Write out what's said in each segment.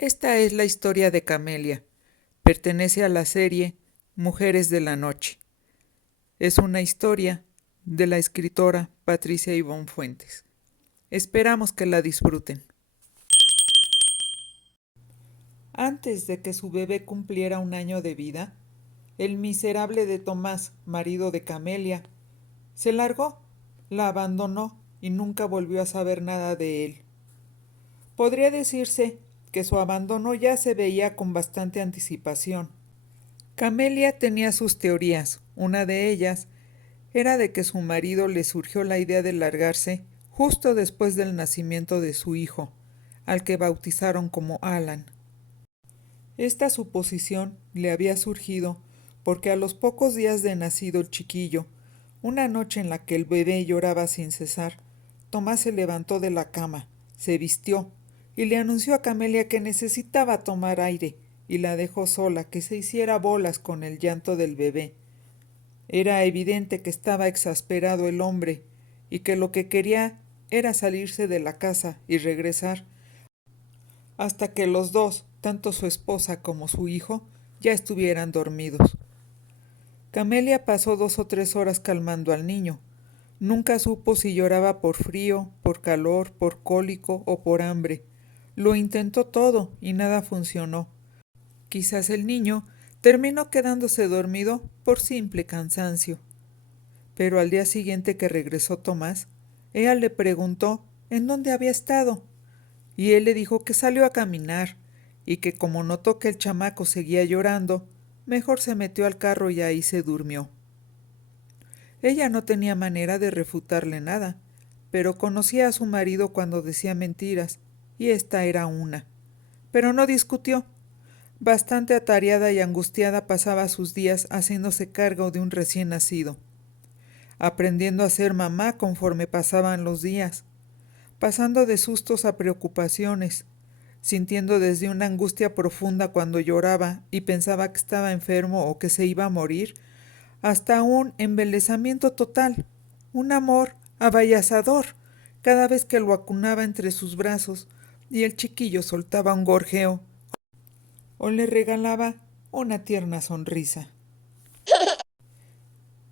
Esta es la historia de Camelia. Pertenece a la serie Mujeres de la Noche. Es una historia de la escritora Patricia Ivonne Fuentes. Esperamos que la disfruten. Antes de que su bebé cumpliera 1 año de vida, el miserable de Tomás, marido de Camelia, se largó, la abandonó y nunca volvió a saber nada de él. Podría decirse que su abandono ya se veía con bastante anticipación. Camelia tenía sus teorías. Una de ellas era de que su marido le surgió la idea de largarse justo después del nacimiento de su hijo, al que bautizaron como Alan. Esta suposición le había surgido porque a los pocos días de nacido el chiquillo, una noche en la que el bebé lloraba sin cesar, Tomás se levantó de la cama, se vistió y le anunció a Camelia que necesitaba tomar aire y la dejó sola, que se hiciera bolas con el llanto del bebé. Era evidente que estaba exasperado el hombre y que lo que quería era salirse de la casa y regresar hasta que los dos, tanto su esposa como su hijo, ya estuvieran dormidos. Camelia pasó 2 o 3 horas calmando al niño. Nunca supo si lloraba por frío, por calor, por cólico o por hambre. Lo intentó todo y nada funcionó. Quizás el niño terminó quedándose dormido por simple cansancio. Pero al día siguiente que regresó Tomás, ella le preguntó en dónde había estado, y él le dijo que salió a caminar, y que como notó que el chamaco seguía llorando, mejor se metió al carro y ahí se durmió. Ella no tenía manera de refutarle nada, pero conocía a su marido cuando decía mentiras, y esta era una. Pero no discutió. Bastante atareada y angustiada pasaba sus días haciéndose cargo de un recién nacido, aprendiendo a ser mamá conforme pasaban los días, pasando de sustos a preocupaciones, sintiendo desde una angustia profunda cuando lloraba y pensaba que estaba enfermo o que se iba a morir, hasta un embelesamiento total, un amor abayazador cada vez que lo acunaba entre sus brazos y el chiquillo soltaba un gorjeo o le regalaba una tierna sonrisa.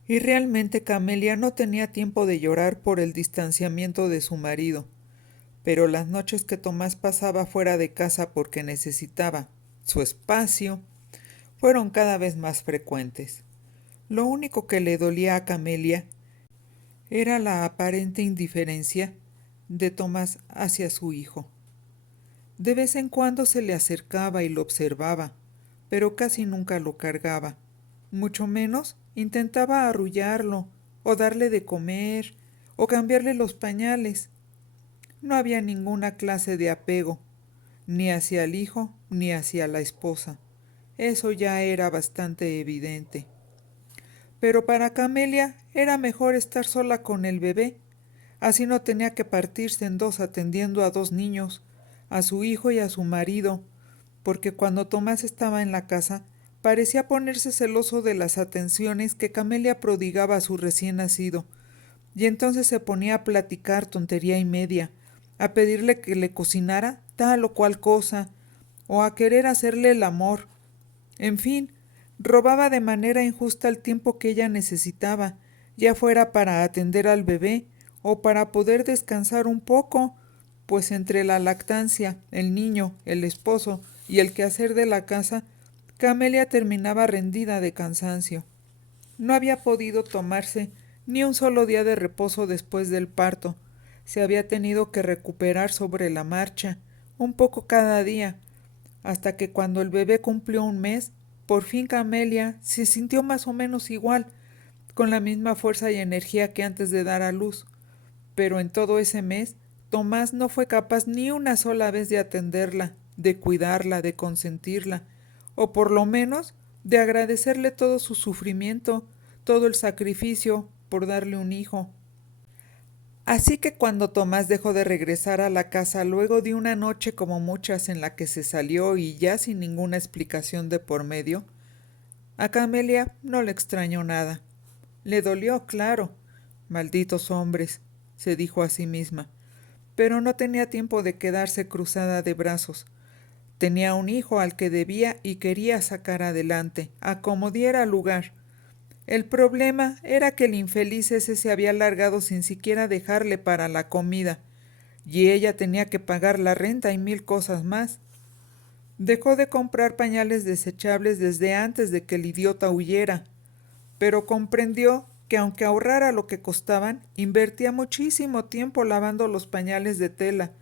Y realmente Camelia no tenía tiempo de llorar por el distanciamiento de su marido, pero las noches que Tomás pasaba fuera de casa porque necesitaba su espacio fueron cada vez más frecuentes. Lo único que le dolía a Camelia era la aparente indiferencia de Tomás hacia su hijo. De vez en cuando se le acercaba y lo observaba, pero casi nunca lo cargaba. Mucho menos intentaba arrullarlo, o darle de comer, o cambiarle los pañales. No había ninguna clase de apego, ni hacia el hijo ni hacia la esposa. Eso ya era bastante evidente. Pero para Camelia era mejor estar sola con el bebé. Así no tenía que partirse en dos atendiendo a 2 niños, a su hijo y a su marido, porque cuando Tomás estaba en la casa, parecía ponerse celoso de las atenciones que Camelia prodigaba a su recién nacido, y entonces se ponía a platicar tontería y media, a pedirle que le cocinara tal o cual cosa, o a querer hacerle el amor. En fin, robaba de manera injusta el tiempo que ella necesitaba, ya fuera para atender al bebé o para poder descansar un poco, pues entre la lactancia, el niño, el esposo y el quehacer de la casa, Camelia terminaba rendida de cansancio. No había podido tomarse ni un solo día de reposo después del parto. Se había tenido que recuperar sobre la marcha, un poco cada día, hasta que cuando el bebé cumplió 1 mes, por fin Camelia se sintió más o menos igual, con la misma fuerza y energía que antes de dar a luz. Pero en todo ese mes, Tomás no fue capaz ni una sola vez de atenderla, de cuidarla, de consentirla, o por lo menos de agradecerle todo su sufrimiento, todo el sacrificio por darle un hijo. Así que cuando Tomás dejó de regresar a la casa luego de una noche como muchas en la que se salió y ya sin ninguna explicación de por medio, a Camelia no le extrañó nada. Le dolió, claro. Malditos hombres, se dijo a sí misma, pero no tenía tiempo de quedarse cruzada de brazos. Tenía un hijo al que debía y quería sacar adelante, a como diera lugar. El problema era que el infeliz ese se había largado sin siquiera dejarle para la comida, y ella tenía que pagar la renta y 1000 cosas más. Dejó de comprar pañales desechables desde antes de que el idiota huyera, pero comprendió que aunque ahorrara lo que costaban, invertía muchísimo tiempo lavando los pañales de tela,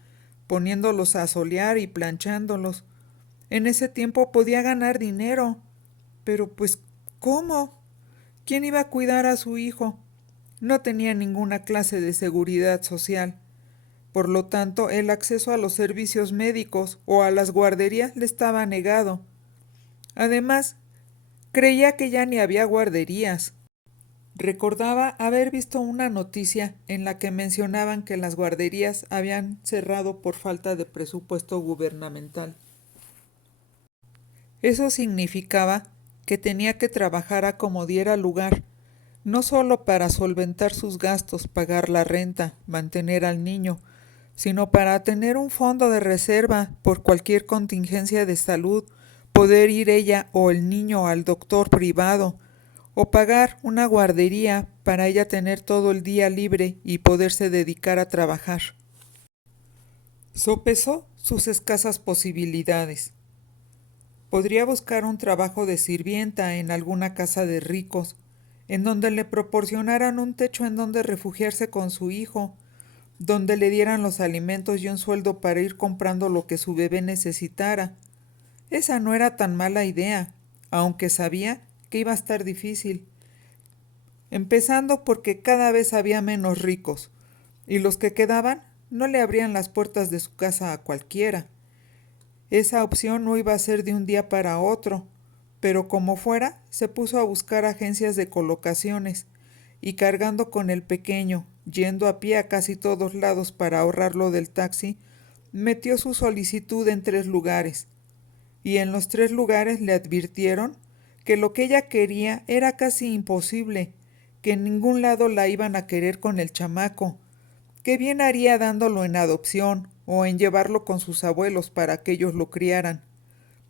poniéndolos a solear y planchándolos. En ese tiempo podía ganar dinero, pero pues, ¿cómo? ¿Quién iba a cuidar a su hijo? No tenía ninguna clase de seguridad social. Por lo tanto, el acceso a los servicios médicos o a las guarderías le estaba negado. Además, creía que ya ni había guarderías. Recordaba haber visto una noticia en la que mencionaban que las guarderías habían cerrado por falta de presupuesto gubernamental. Eso significaba que tenía que trabajar a como diera lugar, no solo para solventar sus gastos, pagar la renta, mantener al niño, sino para tener un fondo de reserva por cualquier contingencia de salud, poder ir ella o el niño al doctor privado, o pagar una guardería para ella tener todo el día libre y poderse dedicar a trabajar. Sopesó sus escasas posibilidades. Podría buscar un trabajo de sirvienta en alguna casa de ricos, en donde le proporcionaran un techo en donde refugiarse con su hijo, donde le dieran los alimentos y un sueldo para ir comprando lo que su bebé necesitara. Esa no era tan mala idea, aunque sabía que iba a estar difícil. Empezando porque cada vez había menos ricos, y los que quedaban no le abrían las puertas de su casa a cualquiera. Esa opción no iba a ser de un día para otro, pero como fuera, se puso a buscar agencias de colocaciones, y cargando con el pequeño, yendo a pie a casi todos lados para ahorrarlo del taxi, metió su solicitud en 3 lugares, y en los 3 lugares le advirtieron que lo que ella quería era casi imposible, que en ningún lado la iban a querer con el chamaco, que bien haría dándolo en adopción o en llevarlo con sus abuelos para que ellos lo criaran.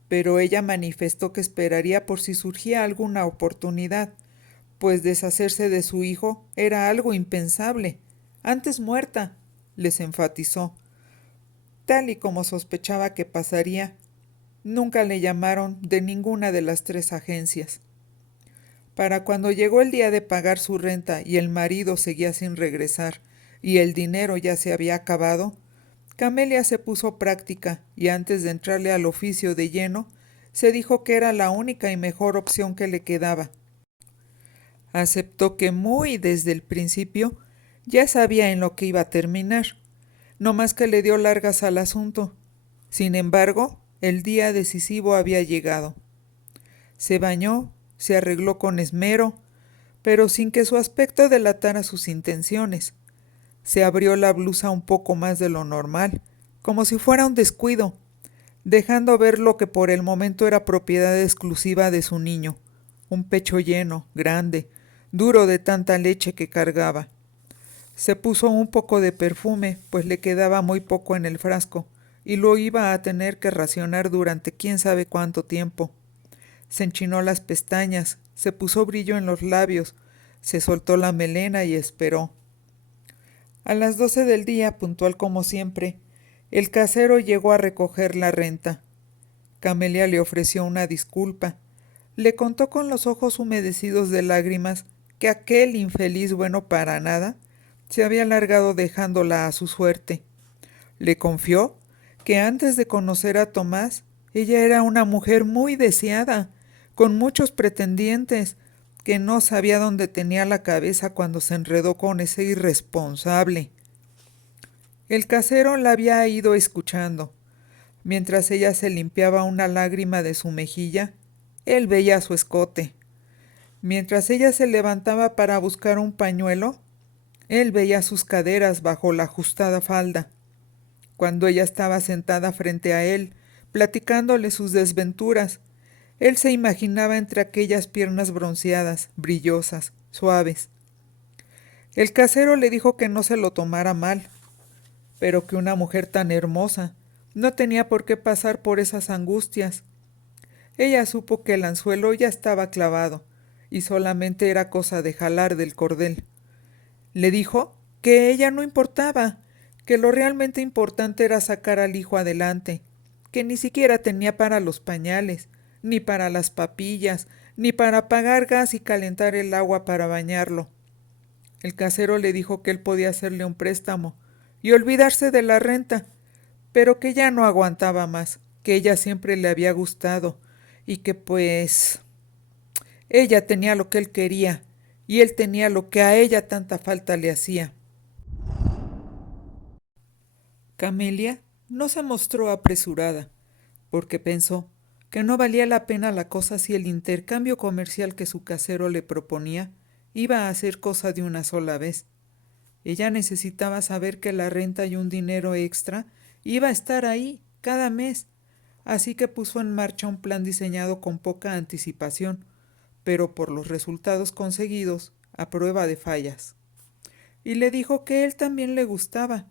Pero ella manifestó que esperaría por si surgía alguna oportunidad, pues deshacerse de su hijo era algo impensable. Antes muerta, les enfatizó. Tal y como sospechaba que pasaría, nunca le llamaron de ninguna de las 3 agencias. Para cuando llegó el día de pagar su renta y el marido seguía sin regresar y el dinero ya se había acabado, Camelia se puso práctica y antes de entrarle al oficio de lleno, se dijo que era la única y mejor opción que le quedaba. Aceptó que muy desde el principio ya sabía en lo que iba a terminar, no más que le dio largas al asunto. Sin embargo, el día decisivo había llegado. Se bañó, se arregló con esmero, pero sin que su aspecto delatara sus intenciones. Se abrió la blusa un poco más de lo normal, como si fuera un descuido, dejando ver lo que por el momento era propiedad exclusiva de su niño, un pecho lleno, grande, duro de tanta leche que cargaba. Se puso un poco de perfume, pues le quedaba muy poco en el frasco, y lo iba a tener que racionar durante quién sabe cuánto tiempo. Se enchinó las pestañas, se puso brillo en los labios, se soltó la melena y esperó. A las 12 del día, puntual como siempre, el casero llegó a recoger la renta. Camelia le ofreció una disculpa. Le contó con los ojos humedecidos de lágrimas que aquel infeliz bueno para nada se había largado dejándola a su suerte. Le confió que antes de conocer a Tomás, ella era una mujer muy deseada, con muchos pretendientes, que no sabía dónde tenía la cabeza cuando se enredó con ese irresponsable. El casero la había ido escuchando. Mientras ella se limpiaba una lágrima de su mejilla, él veía su escote. Mientras ella se levantaba para buscar un pañuelo, él veía sus caderas bajo la ajustada falda. Cuando ella estaba sentada frente a él, platicándole sus desventuras, él se imaginaba entre aquellas piernas bronceadas, brillosas, suaves. El casero le dijo que no se lo tomara mal, pero que una mujer tan hermosa, No tenía por qué pasar por esas angustias. Ella supo que el anzuelo ya estaba clavado, y solamente era cosa de jalar del cordel. Le dijo que ella no importaba, que lo realmente importante era sacar al hijo adelante, que ni siquiera tenía para los pañales, ni para las papillas, ni para pagar gas y calentar el agua para bañarlo. El casero le dijo que él podía hacerle un préstamo y olvidarse de la renta, pero que ya no aguantaba más, que ella siempre le había gustado y que pues ella tenía lo que él quería y él tenía lo que a ella tanta falta le hacía. Camelia no se mostró apresurada, porque pensó que no valía la pena la cosa si el intercambio comercial que su casero le proponía iba a ser cosa de una sola vez. Ella necesitaba saber que la renta y un dinero extra iba a estar ahí cada mes, así que puso en marcha un plan diseñado con poca anticipación, pero por los resultados conseguidos, a prueba de fallas. Y le dijo que él también le gustaba,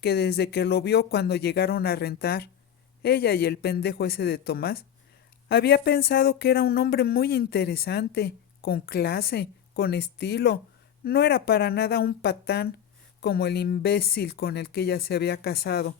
que desde que lo vio cuando llegaron a rentar, ella y el pendejo ese de Tomás, había pensado que era un hombre muy interesante, con clase, con estilo, no era para nada un patán como el imbécil con el que ella se había casado.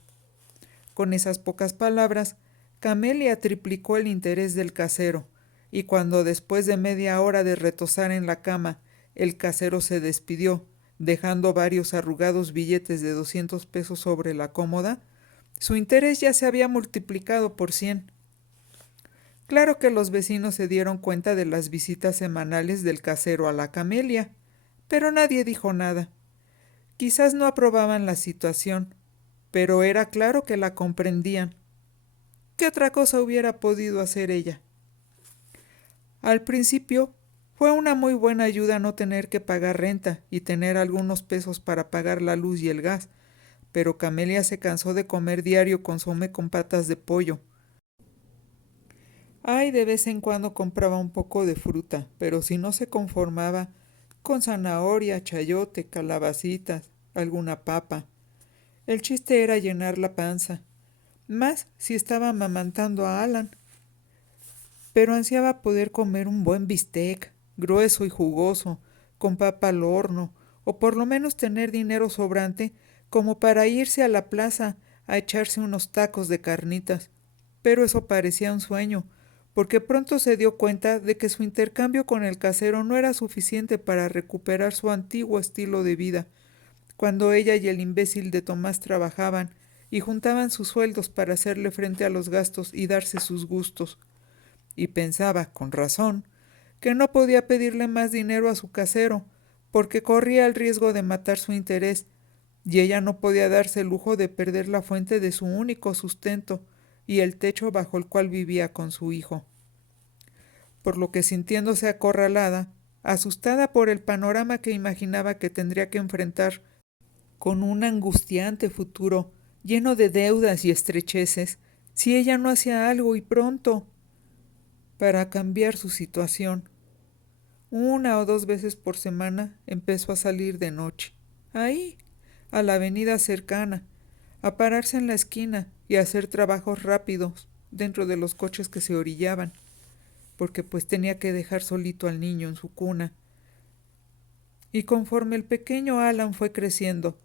Con esas pocas palabras, Camelia triplicó el interés del casero, y cuando después de media hora de retozar en la cama, el casero se despidió, dejando varios arrugados billetes de 200 pesos sobre la cómoda, su interés ya se había multiplicado por 100. Claro que los vecinos se dieron cuenta de las visitas semanales del casero a la Camelia, pero nadie dijo nada. Quizás no aprobaban la situación, pero era claro que la comprendían. ¿Qué otra cosa hubiera podido hacer ella? Al principio, fue una muy buena ayuda no tener que pagar renta y tener algunos pesos para pagar la luz y el gas, pero Camelia se cansó de comer diario consomé con patas de pollo. Ay, de vez en cuando compraba un poco de fruta, pero si no se conformaba con zanahoria, chayote, calabacitas, alguna papa. El chiste era llenar la panza, más si estaba amamantando a Alan, pero ansiaba poder comer un buen bistec, grueso y jugoso, con papa al horno, o por lo menos tener dinero sobrante como para irse a la plaza a echarse unos tacos de carnitas. Pero eso parecía un sueño, porque pronto se dio cuenta de que su intercambio con el casero no era suficiente para recuperar su antiguo estilo de vida, cuando ella y el imbécil de Tomás trabajaban y juntaban sus sueldos para hacerle frente a los gastos y darse sus gustos. Y pensaba, con razón, que no podía pedirle más dinero a su casero, porque corría el riesgo de matar su interés, y ella no podía darse el lujo de perder la fuente de su único sustento y el techo bajo el cual vivía con su hijo. Por lo que, sintiéndose acorralada, asustada por el panorama que imaginaba que tendría que enfrentar con un angustiante futuro lleno de deudas y estrecheces, si ella no hacía algo y pronto para cambiar su situación. Una o dos veces por semana empezó a salir de noche, ahí, a la avenida cercana, a pararse en la esquina y a hacer trabajos rápidos dentro de los coches que se orillaban, porque pues tenía que dejar solito al niño en su cuna. Y conforme el pequeño Alan fue creciendo,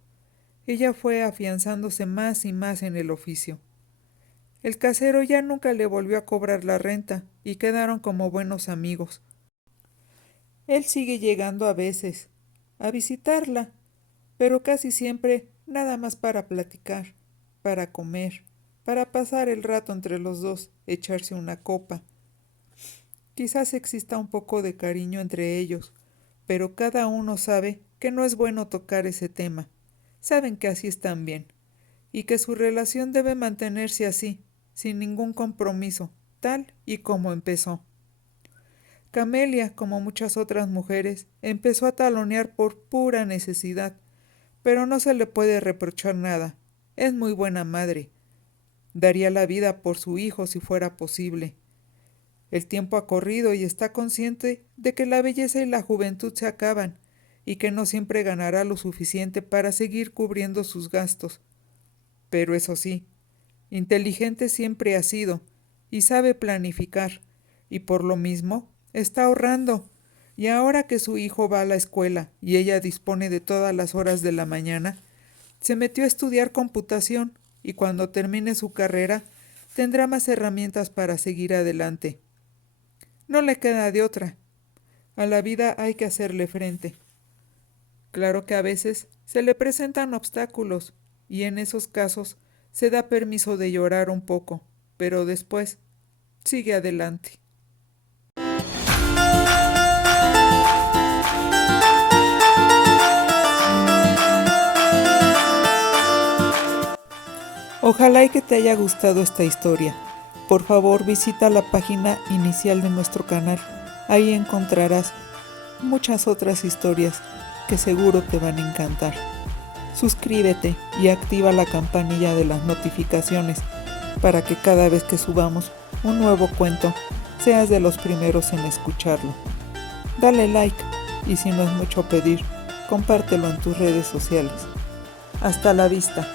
ella fue afianzándose más y más en el oficio. El casero ya nunca le volvió a cobrar la renta y quedaron como buenos amigos. Él sigue llegando a veces, a visitarla, pero casi siempre nada más para platicar, para comer, para pasar el rato entre los dos, echarse una copa. Quizás exista un poco de cariño entre ellos, pero cada uno sabe que no es bueno tocar ese tema. Saben que así están bien, y que su relación debe mantenerse así, sin ningún compromiso, tal y como empezó. Camelia, como muchas otras mujeres, empezó a talonear por pura necesidad, pero no se le puede reprochar nada. Es muy buena madre. Daría la vida por su hijo si fuera posible. El tiempo ha corrido y está consciente de que la belleza y la juventud se acaban y que no siempre ganará lo suficiente para seguir cubriendo sus gastos. Pero eso sí, Inteligente siempre ha sido y sabe planificar, y por lo mismo está ahorrando. Y ahora que su hijo va a la escuela y ella dispone de todas las horas de la mañana, se metió a estudiar computación y cuando termine su carrera tendrá más herramientas para seguir adelante. No le queda de otra. A la vida hay que hacerle frente. Claro que a veces se le presentan obstáculos y en esos casos se da permiso de llorar un poco, pero después sigue adelante. Ojalá y que te haya gustado esta historia. Por favor, visita la página inicial de nuestro canal. Ahí encontrarás muchas otras historias que seguro te van a encantar. Suscríbete y activa la campanilla de las notificaciones para que cada vez que subamos un nuevo cuento seas de los primeros en escucharlo. Dale like y si no es mucho pedir, compártelo en tus redes sociales. Hasta la vista.